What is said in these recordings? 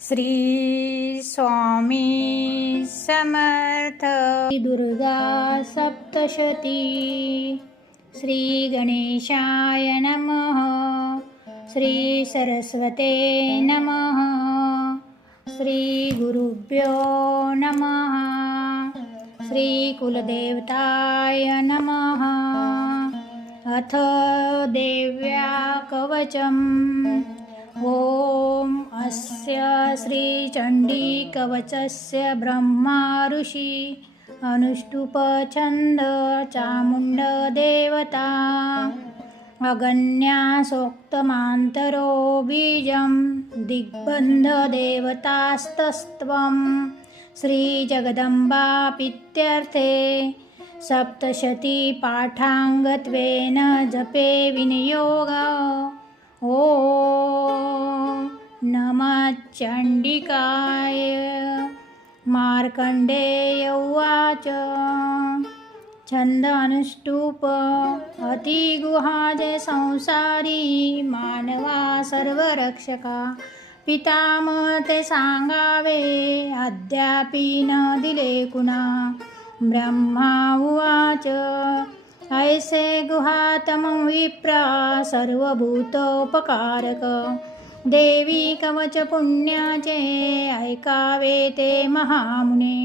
श्री स्वामी समर्थ। दुर्गा सप्तशती। श्री गणेशाय नमः। श्री सरस्वते नमः। श्री गुरुभ्यो नमः। श्री कुलदेवताय नमः। अथ देव्या कवचम्। ॐ अस्य श्रीचण्डीकवचस्य ब्रह्मा ऋषि अनुष्टुप छन्द चामुण्डदेवता अगन्यासोक्तमान्तरो बीजं दिग्बन्धदेवतास्तस्त्वं श्रीजगदम्बापित्यर्थे सप्तशती पाठाङ्गत्वेन जपे विनियोग। ॐ नमः चण्डिकाय। मार्कण्डेय उवाच। छन्द अनुष्टुप। अतिगुहाजे संसारी मानवा सर्वरक्षका पितामह ते सांगावे अद्यापि न दिले कुणा। ब्रह्मा उवाच ऐसे गुहातमं विप्रा सर्वभूतोपकारक देवी कवच पुण्याचे ऐकावे ते महामुने।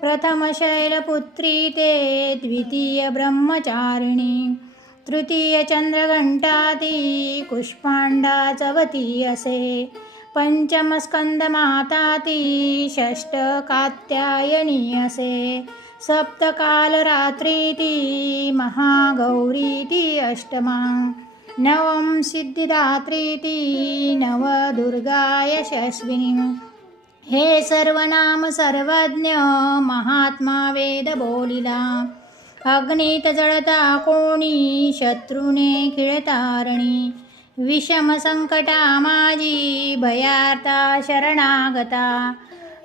प्रथम शैलपुत्री ते द्वितीय ब्रह्मचारिणी तृतीय चंद्रघंटाती कुष्मांडाचवती असे पंचम स्कंदमाताती षष्ठ कात्यायनी असे सप्तकालरात्रीती महागौरीती अष्टमा नवम सिद्धिदात्रीती नवदुर्गा यशस्विनी। हे सर्वनाम सर्वज्ञ महात्मा वेद बोलिला। अग्नीत जळता कोणी शत्रुने खिळतारणी विषम संकटा माझी भयार्ता शरणागता।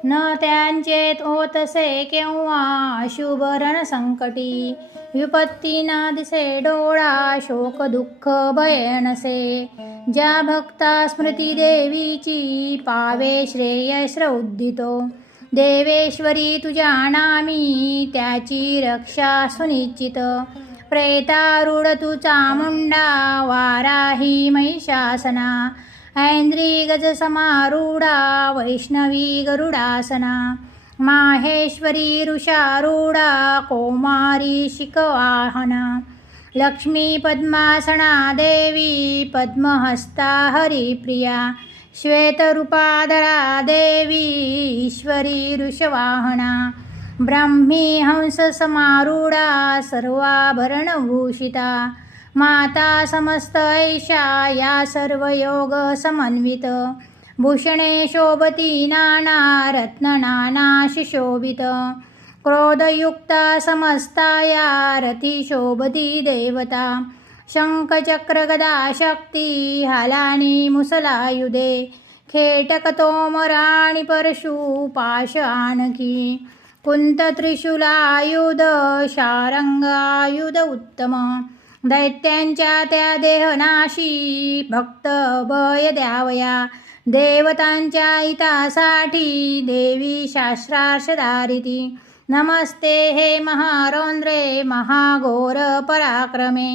न त्यांचे होतसे केव्हा अशुभ रणसंकटी विपत्ती ना दिसे डोळा शोक दुःख भय नसे। ज्या भक्ता स्मृती देवीची पावे श्रेयस्र उद्दितो देवेश्वरी तुझ्या नामी त्याची रक्षा सुनिश्चित। प्रेतारूढ तू चामुंडा वाराही महिषासना ऐन्द्री गज समारूढा वैष्णवी गरुडासना माहेश्वरी ऋषारूढा कौमारी शिखवाहना लक्ष्मी पद्मासना देवी पद्महस्ता हरिप्रिया श्वेतरूपाधरा देवी ईश्वरी ऋषवाहना ब्राह्मी हंस समारूढा सर्वाभरणभूषिता माता समस्त ऐशा या सर्व योग समन्वित। भूषणे शोभती नाना रत्न नाना शिशोभित क्रोधयुक्ता समस्ता या रती शोभती देवता। शंख चक्र गदा शक्ती हालानी मुसलायुधे खेटक तोमराणी परशु पाश आणखी कुंत त्रिशूलायुध शारंगायुध उत्तम। दैत्यांच्या त्या देहनाशी भक्त भय द्यावया देवतांच्या हितासाठी देवी शास्त्रार्षधारिती। नमस्ते हे महारौद्रे महाघोर पराक्रमे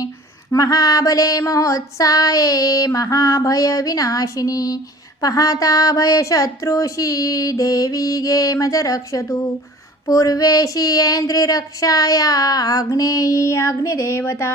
महाबले महोत्साये महाभय विनाशिनी। पाहता भय शत्रुषी देवी गे मज रक्षतु पूर्वेशी ऐन्द्री रक्षाया आग्नेयी अग्निदेवता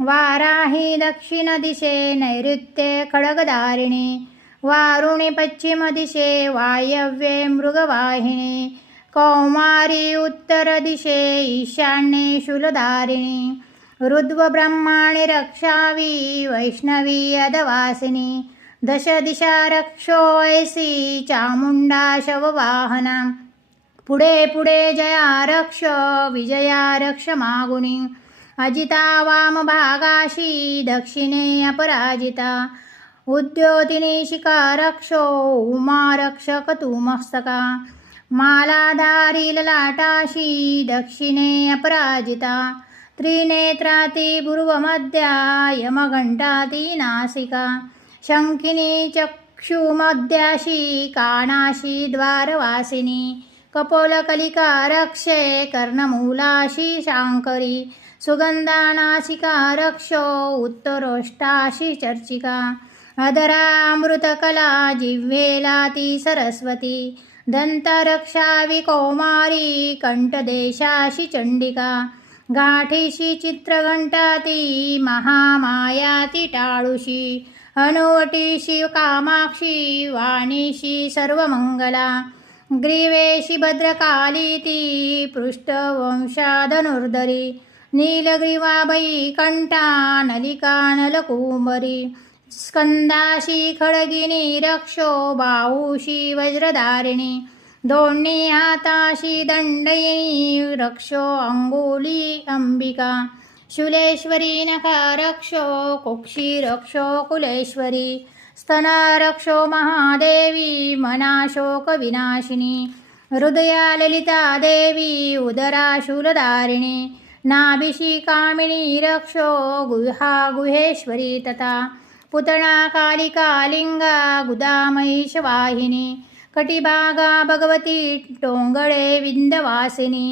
वाराही दक्षिण दिशे नैऋत्ये खड्गधारिणी वारुणी पश्चिम दिशे वायव्ये मृगवाहिनी कौमारी उत्तर दिशे ईशान्ये शूलधारिणी रुद्व ब्रह्माणि रक्षावी वैष्णवी अधवासिनी दश दिशा रक्षो ऐसी चामुंडा शववाहना। पुढे पुढे जया रक्ष विजया रक्ष मागुणी अजिता वाम भागाशी दक्षिणे अपराजिता उद्योतिनी शिखा रक्षो उमा रक्षक तू मस्तका मालाधारी ललाटाशी दक्षिणे अपराजिता त्रिनेत्राती पूर्वमध्या यमघंटाती नासिका शंखिनी चक्षुमद्याशी कानाशी द्वारवासिनी कपोलकलिका रक्षे कर्णमूलाशी शाङ्करी सुगन्धानासिका रक्षो उत्तरोष्टाशी चर्चिका अधरामृतकला जिह्वेलाती सरस्वती दंतरक्षावि कौमारी कंठदेशाशी चंडिका गाठीशी चित्रघंटाती महामायाती टाळुशी अनुवटीशी कामाक्षी वाणीशी सर्वमंगला ग्रीवेशी भद्रकालीती पृष्ठवंशाधनुर्धरी नीलग्रीवाभयी कंठा नलिका नलकुंभरी स्कंदाशी खडगिनी रक्षो बाहूशी वज्रधारिणी दोन्ही हाताशी दंडयिनी रक्षो अंगुली अंबिका शूलेश्वरी नखा रक्षो कुक्षी रक्षो कुलेश्वरी स्तना रक्षो महादेवी मनाशोक विनाशिनी हृदया ललिता देवी उदरा शूलधारिणी नाभिशी कामिनी रक्षो गुहा गुहेश्वरी तथा पुतना कालिका लिंगा गुदा महिषवाहिनी कटिभागा भगवती टोंगळे विंध्यवासिनी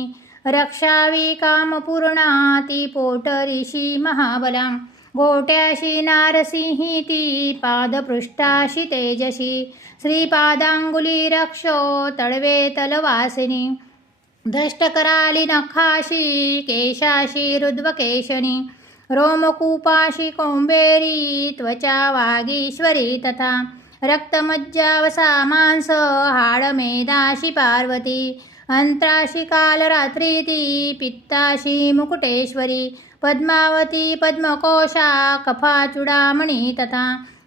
रक्षावी कामपूर्णा ती पोटरीशी महाबला गोट्याशी नारसिंही ती पादपृष्ठाशी तेजसी श्रीपादांगुली रक्षो तळवे तलवासिनी दष्टकराली नखाशी केशाशी रुद्वकेशनी रोमकूपाशी कौंबेरी त्वचा वागीश्वरी तथा रक्तमज्जावसा मांस हाडमेधाशी पार्वती अंत्राशी कालरात्रीती पित्ताशी मुकुटेश्वरी पद्मावती पद्मकोशा कफाचूडामणी तथा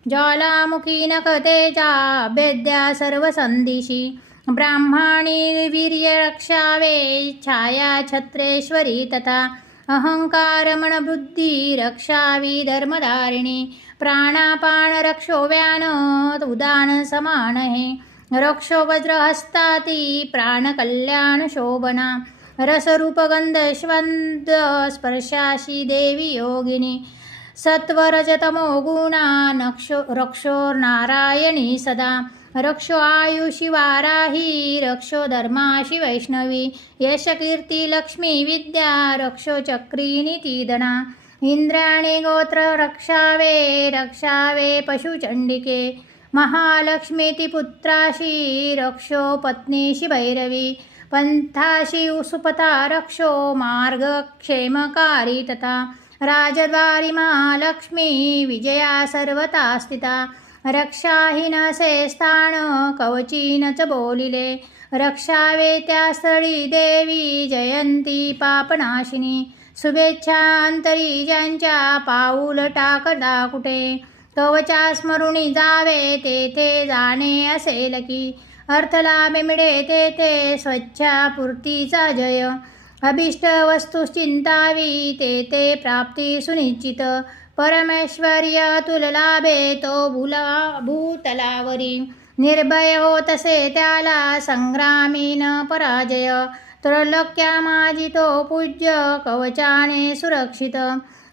ज्वालामुखी नखतेजा भेद्या सर्वसंदिशी ब्राह्मणी वीर्यरक्षावे छाया छत्रेश्वरी तथा अहंकारमणबुद्धी रक्षावी धर्मधारिणी प्राणापान रक्षो व्यान उदान समान हे रक्षो वज्रहस्ताती प्राणकल्याण शोभना रसरूपगंधस्वंद स्पर्शाशी देवी योगिनी सत्वरजतमो गुणा रक्षो नारायणी सदा रक्षो आयुषी वाराही रक्षो धर्माशी वैष्णवी यशकीर्ती लक्ष्मी विद्या रक्षो चक्रीनी तीदना इंद्राणी गोत्र रक्षावे पशुचंडिके महालक्ष्मीति पुत्राशी रक्षो पत्नीशी भैरवी पंथाशी सुपथा रक्षो मार्ग क्षेमकारी तथा राजद्वारी महालक्ष्मी विजया सर्वता स्थिता रक्षाहीनसे स्थान कवचीन च बोलिले रक्षावे त्या स्थळी देवी जयंती पापनाशिनी शुभेच्छा अंतरी ज्यांच्या पाऊल टाकता कुठे कवचा स्मरुणी जावे तेथे जाणे असेल की अर्थलाभे मिळे तेथे स्वच्छापूर्तीचा जय अभिष्ट वस्तू चिंतावी तेथे प्राप्ती सुनिश्चित परमेश्वर्य तुल लाभे तो भूतलावरी निर्भय होतसे त्याला संग्रामीन पराजय त्रैलोक्या माझी तो पूज्य कवचाने सुरक्षित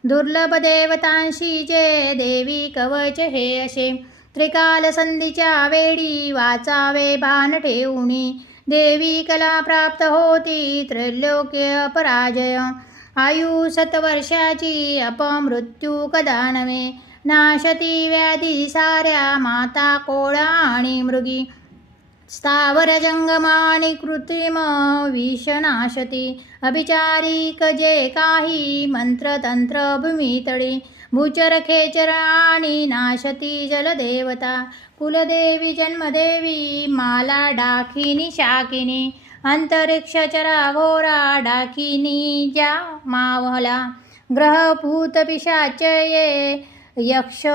दुर्लभ देवतांशी जे देवी कवच हे असे त्रिकाल संधीच्या वेळी वाचावे भान ठेवूनी देवी कला प्राप्त होती त्रैलोक्य पराजय आयु शतवर्षाची अपमृत्यू कदा नव्हे नाशती व्याधी साऱ्या माता कोळा आणि मृगी स्थावर जंगमानी कृत्रिम विषनाशती अभिचारिक जे काही मंत्रतंत्र भूमितळी भूचर खेचर आणि नाशती जलदेवता कुलदेवी जन्मदेवी माला डाकिनी शाकिनी अंतरिक्षचरा घोरा डाकिनी ज्या मावला ग्रहभूत पिशाचये यक्ष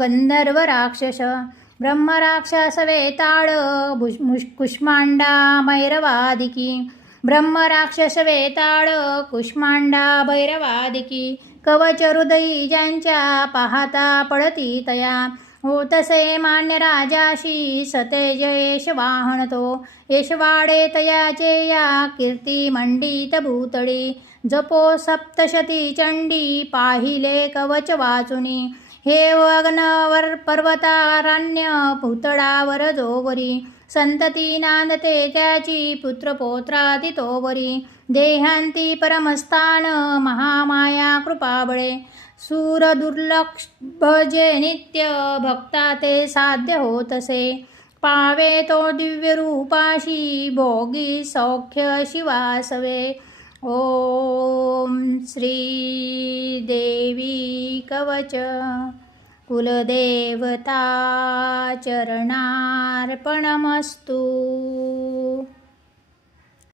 गंधर्व राक्षस ब्रह्मराक्षस वेताळ कुष्मांडा भैरवादिकी ब्रह्मराक्षस वेताळ कुष्मांडा भैरवादिकी कवच हृदयी ज्यांच्या पाहता पडती तया होतसे मान्य राजाशी सतेज यश वाहनतो यशवाडे तयाचे या कीर्ती मंडित भूतळी जपो सप्तशती चंडी पाहिले कवच वाचुनी हे वग्नवर पर्वतारण्य पुतळावर जोवरी संतती नांदते त्याची पुत्रपौत्रादितोवरी देहांती परमस्थान महामाया कृपाबळे सूर दुर्लक्ष भजे नित्य भक्ता ते साध्य होतसे पावे तो दिव्य रूपाशी भोगी सौख्य शिवासवे ओम श्री देवी कवच कुलदेवता चरणार्पणमस्तु।